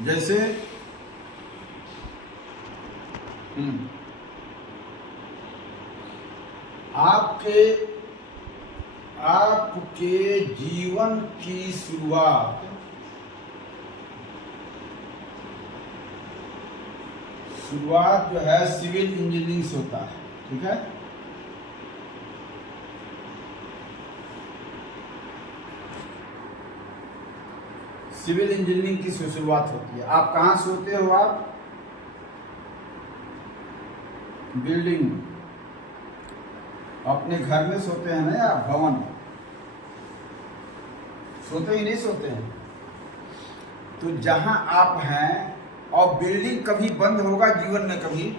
जैसे आपके आपके जीवन की शुरुआत जो है सिविल इंजीनियरिंग से होता है, ठीक है। सिविल इंजीनियरिंग की शुरुआत होती है। आप कहाँ सोते हो? आप बिल्डिंग में, अपने घर में सोते हैं ना, या भवन में सोते ही नहीं सोते हैं? तो जहां आप हैं, और बिल्डिंग कभी बंद होगा जीवन में? कभी।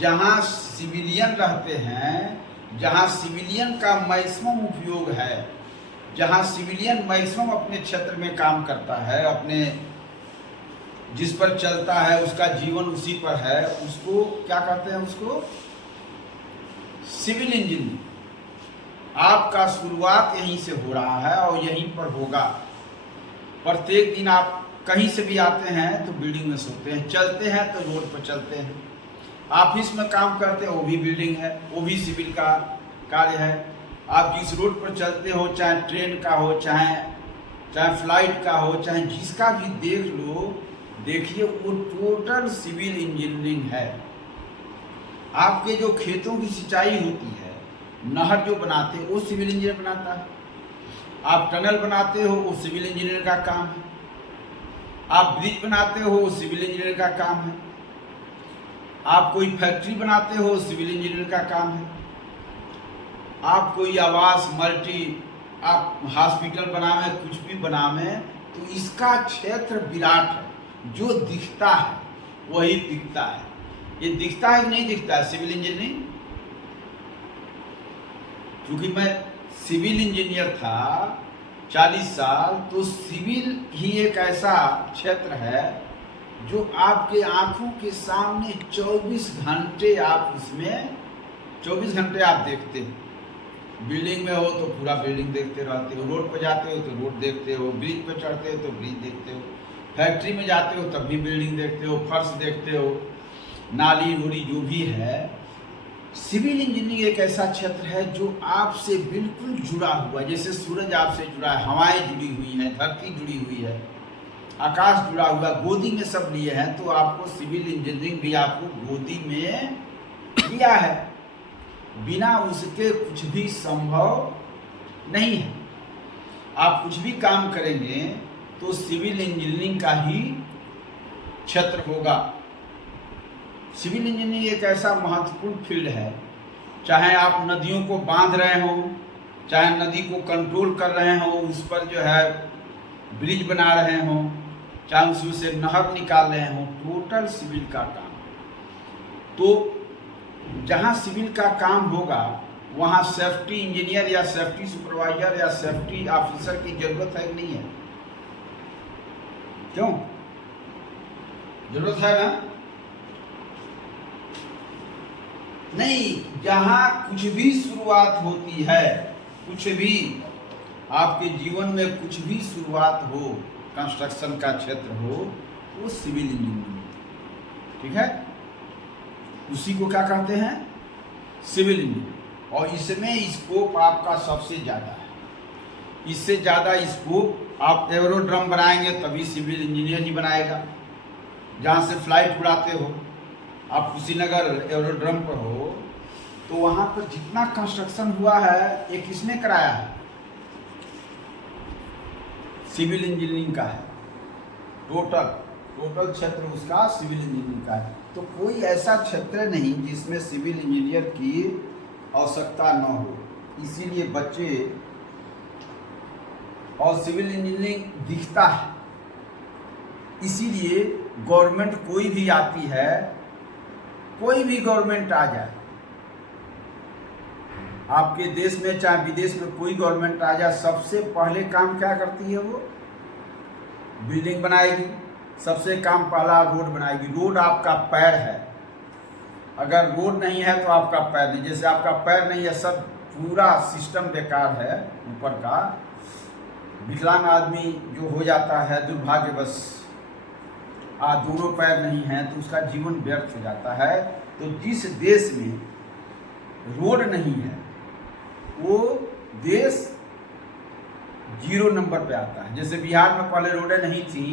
जहां सिविलियन रहते हैं, जहां सिविलियन का मैक्सिमम उपयोग है, जहां सिविलियन मैक्सिमम अपने क्षेत्र में काम करता है, अपने जिस पर चलता है, उसका जीवन उसी पर है, उसको क्या कहते हैं? उसको सिविल इंजीनियरिंग। आपका शुरुआत यहीं से हो रहा है और यहीं पर होगा। प्रत्येक दिन आप कहीं से भी आते हैं तो बिल्डिंग में सोते हैं, चलते हैं तो रोड पर चलते हैं, ऑफिस में काम करते हैं वो भी बिल्डिंग है, वो भी सिविल का कार्य है। आप जिस रोड पर चलते हो, चाहे ट्रेन का हो, चाहे फ्लाइट का हो, चाहे जिसका भी देख लो, देखिए वो टोटल सिविल इंजीनियरिंग है। आपके जो खेतों की सिंचाई होती है, नहर जो बनाते हैं वो सिविल इंजीनियर बनाता है। आप टनल बनाते हो वो सिविल इंजीनियर का काम है। आप ब्रिज बनाते हो वो सिविल इंजीनियर का काम है। आप कोई फैक्ट्री बनाते हो सिविल इंजीनियर का काम है। आप कोई आवास आप हॉस्पिटल बनावे, कुछ भी बनावे, तो इसका क्षेत्र विराट है। जो दिखता है वही दिखता है। ये दिखता है कि नहीं दिखता है सिविल इंजीनियरिंग? क्योंकि मैं सिविल इंजीनियर था 40 साल, तो सिविल ही एक ऐसा क्षेत्र है जो आपके आंखों के सामने 24 घंटे आप उसमें 24 घंटे आप देखते हो। बिल्डिंग में हो तो पूरा बिल्डिंग देखते रहते हो, रोड पर जाते हो तो रोड देखते हो, ब्रिज पर चढ़ते हो तो ब्रिज देखते हो, फैक्ट्री में जाते हो तब भी बिल्डिंग देखते हो, फर्श देखते हो, नाली नूली जो भी है। सिविल इंजीनियरिंग एक ऐसा क्षेत्र है जो आपसे बिल्कुल जुड़ा हुआ है। जैसे सूरज आपसे जुड़ा है, हवाएं जुड़ी हुई हैं, धरती जुड़ी हुई है, आकाश जुड़ा हुआ, गोदी में सब लिए हैं, तो आपको सिविल इंजीनियरिंग भी आपको गोदी में लिया है। बिना उसके कुछ भी संभव नहीं है। आप कुछ भी काम करेंगे तो सिविल इंजीनियरिंग का ही क्षेत्र होगा। सिविल इंजीनियरिंग एक ऐसा महत्वपूर्ण फील्ड है, चाहे आप नदियों को बांध रहे हो, चाहे नदी को कंट्रोल कर रहे हो, उस पर जो है ब्रिज बना रहे हो, चाहे उसमें से नहर निकाल रहे हो, टोटल सिविल का काम। तो जहाँ सिविल का काम होगा वहाँ सेफ्टी इंजीनियर या सेफ्टी सुपरवाइजर या सेफ्टी ऑफिसर की जरूरत है कि नहीं है? क्यों जरूरत है ना? नहीं, जहां कुछ भी शुरुआत होती है, कुछ भी आपके जीवन में कुछ भी शुरुआत हो, कंस्ट्रक्शन का क्षेत्र हो, वो सिविल इंजीनियरिंग, ठीक है। उसी को क्या कहते हैं? Civil engineering. और इसमें स्कोप आपका सबसे ज़्यादा है। इससे ज़्यादा स्कोप आप एरोड्रम बनाएंगे तभी सिविल इंजीनियर ही बनाएगा। जहाँ से फ्लाइट उड़ाते हो, आप कुशीनगर एरोड्रम पर हो, तो वहाँ पर जितना कंस्ट्रक्शन हुआ है ये किसने कराया है? सिविल इंजीनियरिंग का है। टोटल क्षेत्र उसका सिविल इंजीनियरिंग का है। तो कोई ऐसा क्षेत्र नहीं जिसमें सिविल इंजीनियर की आवश्यकता न हो। इसीलिए बच्चे, और सिविल इंजीनियरिंग दिखता है, इसीलिए गवर्नमेंट कोई भी आती है, कोई भी गवर्नमेंट आ जाए आपके देश में चाहे विदेश में, कोई गवर्नमेंट आ जाए, सबसे पहले काम क्या करती है? वो बिल्डिंग बनाएगी। सबसे काम पहला रोड बनाएगी। रोड आपका पैर है। अगर रोड नहीं है तो आपका पैर नहीं। जैसे आपका पैर नहीं है, सब पूरा सिस्टम बेकार है ऊपर का, विकलांग आदमी जो हो जाता है दुर्भाग्यवश, दोनों पैर नहीं हैं, तो उसका जीवन व्यर्थ हो जाता है। तो जिस देश में रोड नहीं है वो देश 0 नंबर पे आता है। जैसे बिहार में पहले रोडें नहीं थी,